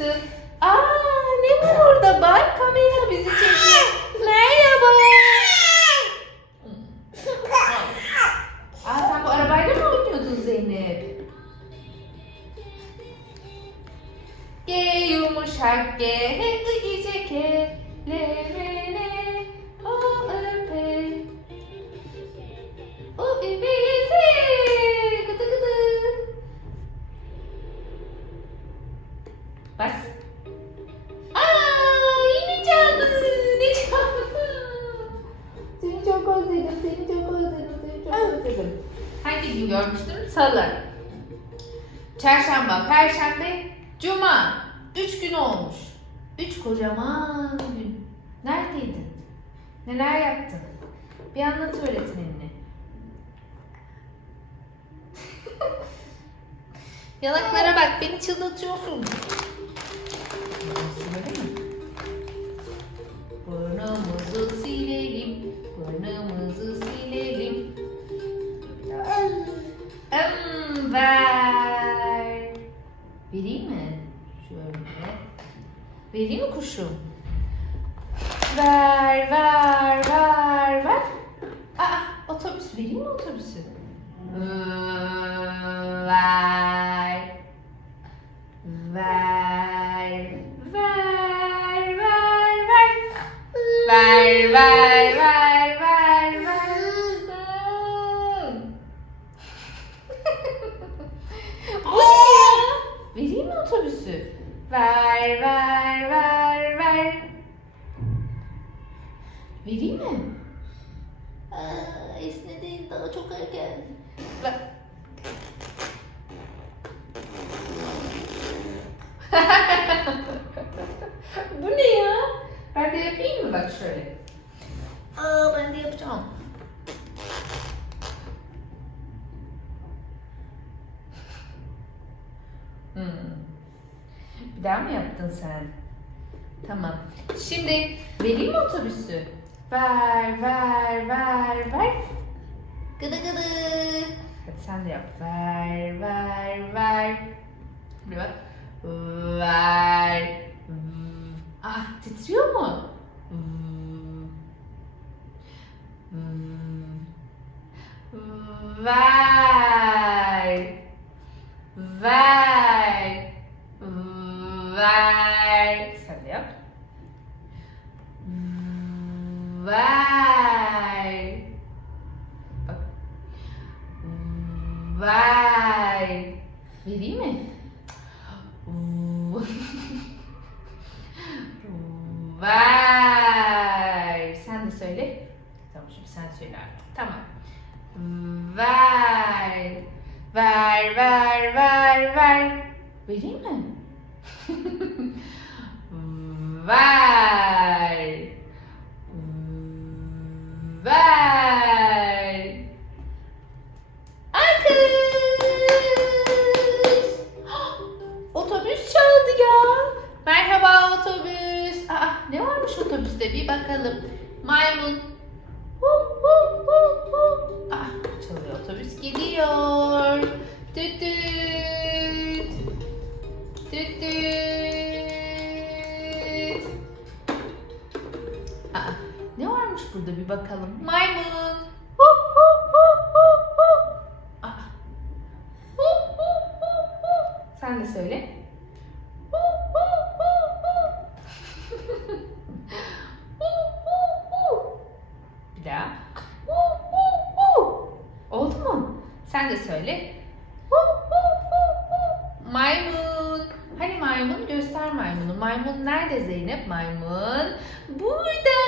almıştık. Aa ne var orada bak kamera bizi çekiyor. Bas. Aa yine çaldı. Ne çaldı? Seni çok özledim, seni çok özledim, seni çok özledim. Hangi gün görmüştüm? Salı. Çarşamba, Perşembe, Cuma. Üç gün olmuş. Üç kocaman gün. Neredeydin? Neler yaptın? Bir anlat öğretmenine. Yanaklara bak, beni çıldırtıyorsun. Ver, ver, ver, ver, ver. Bu ne? Vereyim mi otobüsü? Ver, ver, ver, ver. Vereyim mi? Aa, esnedi daha çok erken. Ver. Bu ne ya? Ben de yapayım bak şöyle. Aa ben de yapacağım. Hmm. Bir daha mı yaptın sen? Tamam. Şimdi vereyim mi otobüsü? Ver, ver, ver, ver. Gıdı gıdı. Hadi sen de yap. Ver, ver, ver. Bir bak. Ver. Ah titriyor mu? Ver. Tamam şimdi sen söyle artık. Tamam. Ver. Ver, ver, ver, ver. Vereyim mi? ver. Ver. Alkış. Otobüs çaldı ya. Merhaba otobüs. Aa, ne varmış otobüste bir bakalım. Maymun. Ah, çalıyor otobüs gidiyor. Tüt tüt. Tüt tüt. Aa, ne varmış burada bir bakalım. Maymun. Hu, hu, hu, hu, hu. Aa. Hu, hu, hu, hu. Sen de söyle. Hu, hu, hu, hu. Hu, hu, hu. Bir daha. Hu, hu, hu. Oldu mu? Sen de söyle. Maymun. Hani maymun? Göster maymunu. Maymun nerede Zeynep? Maymun. Burada.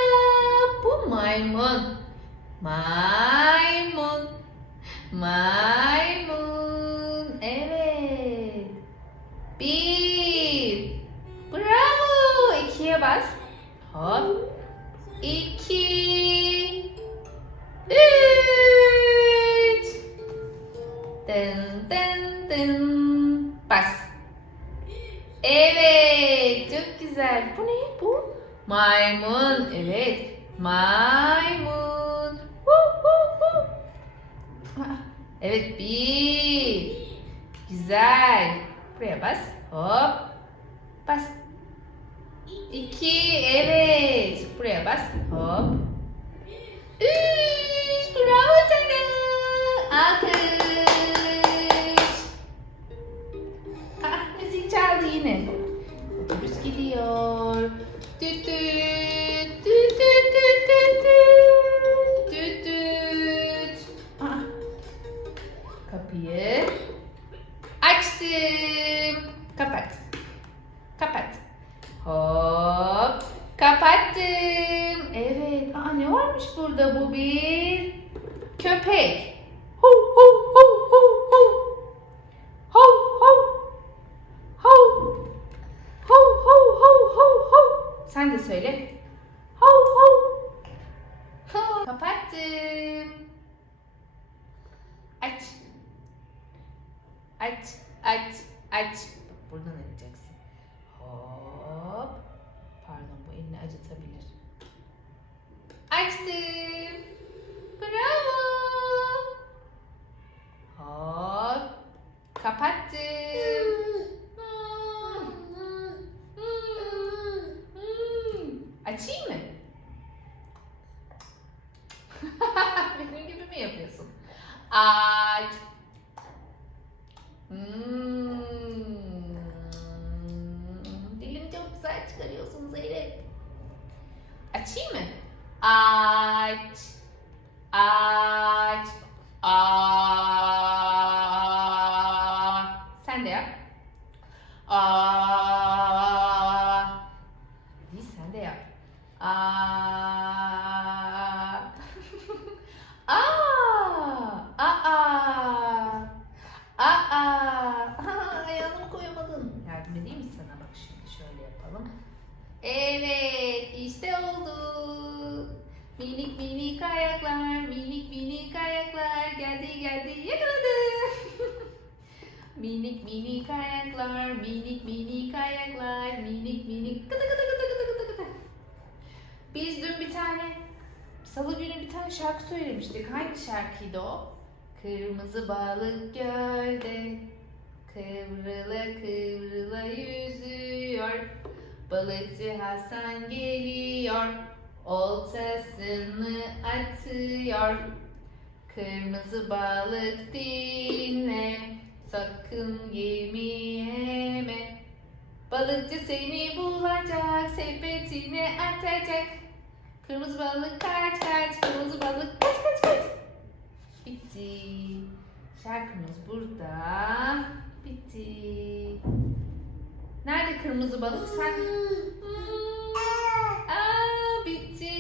Bu maymun. Maymun. Maymun. Dın dın dın. Bas. Evet. Çok güzel. Bu ne? Bu? Maymun. Evet. Maymun. Hu, hu, hu. Evet. Bir. Güzel. Buraya bas. Hop. Bas. İki. Evet. Buraya bas. Hop. Üç. Bravo sana. Alkış. Söyle. Hu. Hu. Kapattım. Aç. Aç, aç, aç. Bak buradan açacaksın. Hop. Pardon bu elini acıtabilir. Açtım. Bravo. Hop. Kapattım. Hmm. Hmm. Hmm. Açayım mı? Benim gibi mi yapıyorsun? Aç. Minik kıtı kıtı kıtı kıtı kıtı kıtı. Biz dün bir tane Salı günü bir tane şarkı söylemiştik. Hangi şarkıydı o? Kırmızı balık gölde Kıvrıla kıvrıla yüzüyor Balıkçı Hasan geliyor Oltasını atıyor Kırmızı balık dinle Sakın yemi yeme Balıkçı seni bulacak Sepetine atacak Kırmızı balık kaç kaç Kırmızı balık kaç kaç kaç Bitti. Şarkımız burada. Bitti. Nerede kırmızı balık? Sen... Aa, bitti.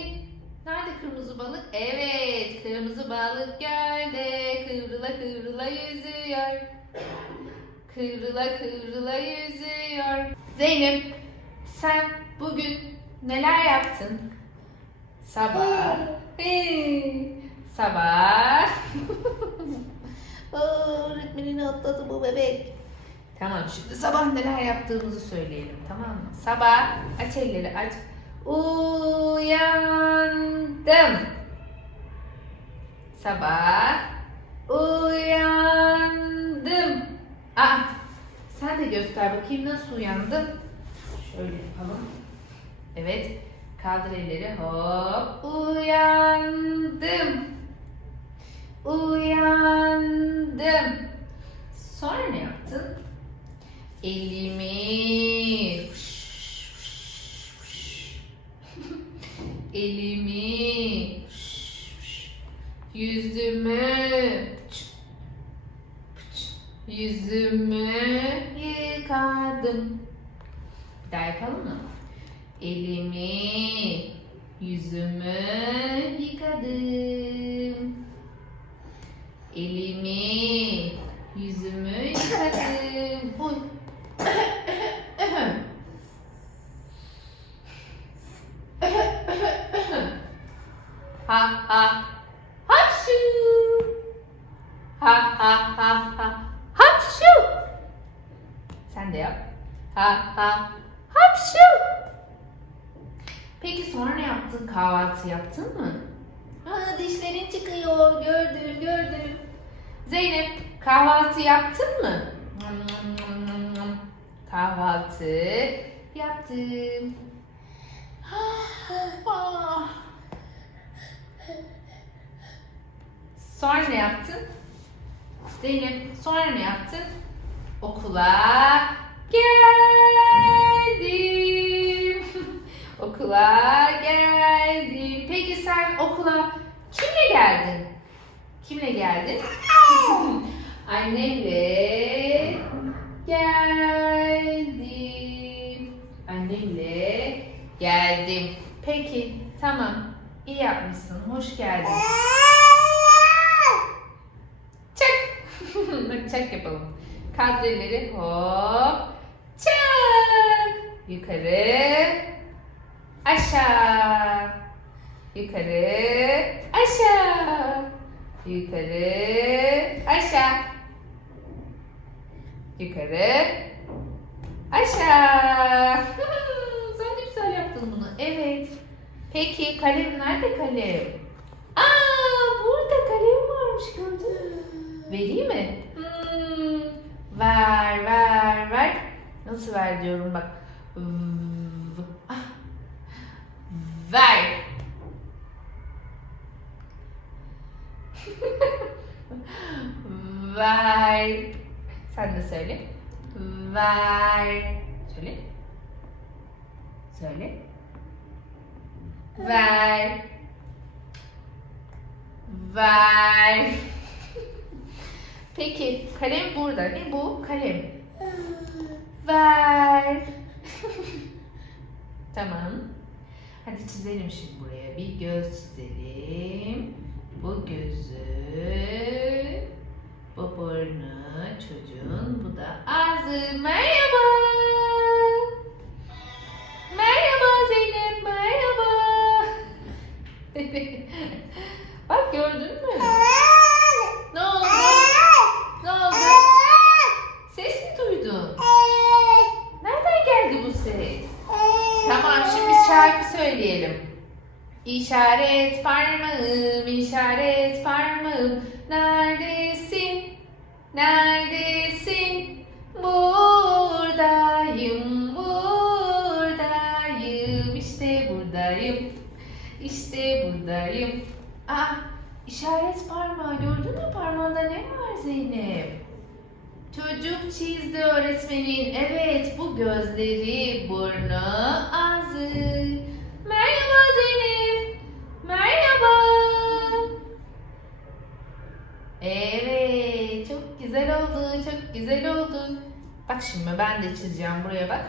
Nerede kırmızı balık? Evet, kırmızı balık gölde kıvrıla kıvrıla yüzüyor. Kıvrıla kıvrıla yüzüyor. Zeynep, sen bugün neler yaptın? Sabah. Sabah. Aa, Öğretmenini atladı bu bebek. Tamam şimdi sabah neler yaptığımızı söyleyelim tamam mı? Sabah aç elleri aç. Uyandım. Sabah uyandım. Aa, sen de göster bakayım nasıl uyandın. Şöyle yapalım. Evet. Kaldır elleri. Hop. Uyandım. Uyandım. Sonra ne yaptın? Elimi elimi yüzümü yüzümü yıkadım. Bir daha yapalım mı? Elimi yüzümü yıkadım. Elimi yüzümü yıkadım. Uy. ha ha hapşu. Ha ha ha ha hapşu. Sen de yap. Ha ha hapşu. Peki sonra ne yaptın? Kahvaltı yaptın mı? Ha dişlerin çıkıyor. Gördüm gördüm. Zeynep kahvaltı yaptın mı? Kahvaltı Yaptım. Ah. Sonra ne yaptın? Zeynep sonra ne yaptın? Okula geldim. okula geldim. Peki sen okula kimle geldin? Kimle geldin? Annemle geldim. Annemle geldim. Peki tamam. İyi yapmışsın. Hoş geldin. Çak. Çak yapalım. Kaldır elleri. Hop. Çak. Yukarı. Aşağı. Yukarı. Aşağı. Yukarı. Aşağı. Yukarı. Aşağı. Sen de güzel yaptın bunu. Evet. Peki kalem nerede kalem? Aa burada kalem varmış gördün mü? Vereyim mi? Hmm, ver ver ver. Nasıl ver diyorum bak. V- ah. Ver. Ver. Sen de söyle. Ver. Söyle. Söyle. Ver. Ver. Peki kalem burada. Ne bu? Kalem. Ver. tamam. Hadi çizelim şimdi buraya. Bir göz çizelim. Bu gözü. Bu burnu çocuğun. Bu da ağzı. Merhaba. İşaret parmağı. Gördün mü parmağında ne var Zeynep? Çocuk çizdi öğretmenin. Evet, bu gözleri, burnu, ağzı. Merhaba Zeynep. Merhaba. Evet, çok güzel oldu, çok güzel oldu. Bak şimdi ben de çizeceğim buraya bak.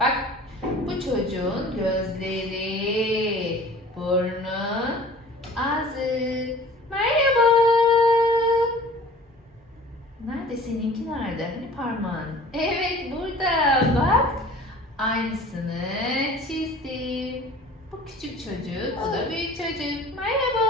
Bak, bu çocuğun gözleri, burnu, Nerede seninki nerede? Hani parmağın? Evet burada bak. Aynısını çizdim. Bu küçük çocuk, bu da büyük çocuk. Merhaba.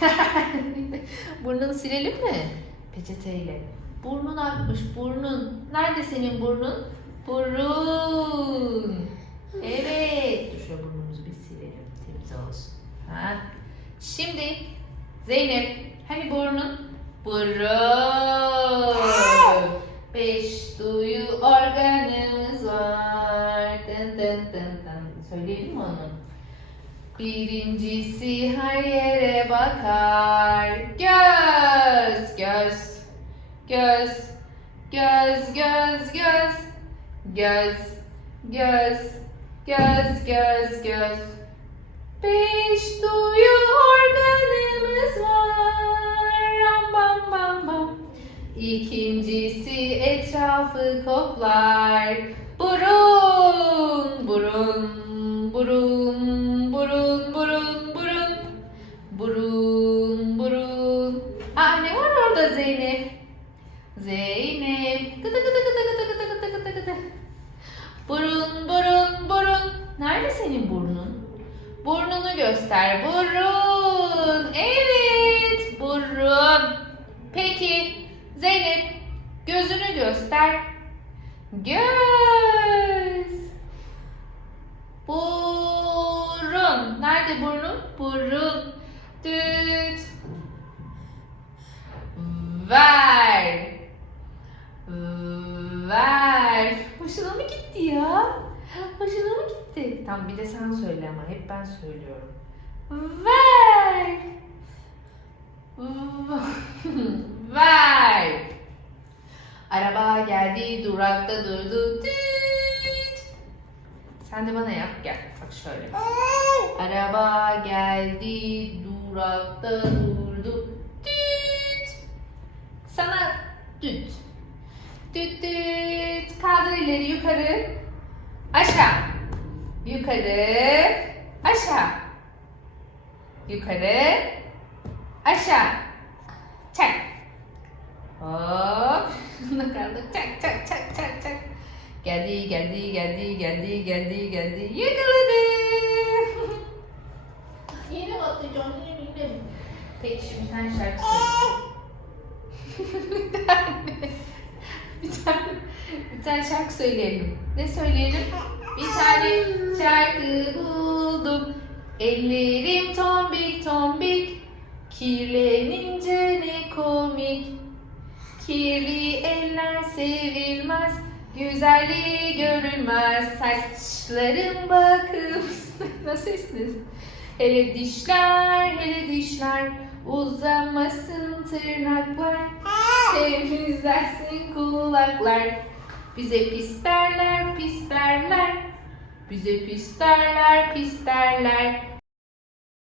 Burnunu silelim mi? Peçeteyle. Burnun akmış, burnun. Nerede senin burnun? Burun. Evet. Dur şöyle burnumuzu bir silelim. Temiz olsun. Ha. Şimdi Zeynep, hani burnun? Burun. Beş duyu organımız var. Dın dın dın dın. Söyleyelim mi onu? Birincisi her yere bakar. Göz, göz, göz, göz, göz, göz, göz, göz, göz, göz, göz. Beş duyu organımız var. Ram bam bam bam. İkincisi etrafı koklar. Burun, burun, burun, burun, burun, burun. Burun, burun. Aa ne var orada Zeynep? Zeynep. Gıdı gıdı gıdı gıdı gıdı gıdı gıdı gıdı. Burun, burun, burun. Nerede senin burnun? Burnunu göster. Burun. Evet, burun. Peki, Zeynep, gözünü göster. Göz. Burun. Nerede burnun? Burun. Düt. Ver. Hoşuna mı gitti ya? Hoşuna mı gitti? Tamam bir de sen söyle ama hep ben söylüyorum. Ver. Ver. Araba geldi durakta durdu. Düt. Sen de bana yap gel. Bak şöyle. Araba geldi durakta durdu. Düt. Sana düt. Düt düt. Kaldır ileri yukarı. Aşağı. Yukarı. Aşağı. Yukarı. Aşağı. Çak. Hop. Ne kaldı? Çak çak çak çak çak. Geldi geldi geldi geldi geldi geldi. Yakaladı. Yine atlayacağım yine bildim. Peki şimdi sen şarkı söyle. bir tane. Bir tane. Bir tane şarkı söyleyelim. Ne söyleyelim? Bir tane şarkı buldum. Ellerim tombik tombik. Kirlenince ne komik. Kirli eller sevilmez. Güzelliği görülmez. Saçların bakımsız. Nasılsınız? Hele dişler, hele dişler. Uzamasın tırnaklar. Temizlersin kulaklar. Bize pis derler, pis derler. Bize pis derler, pis derler.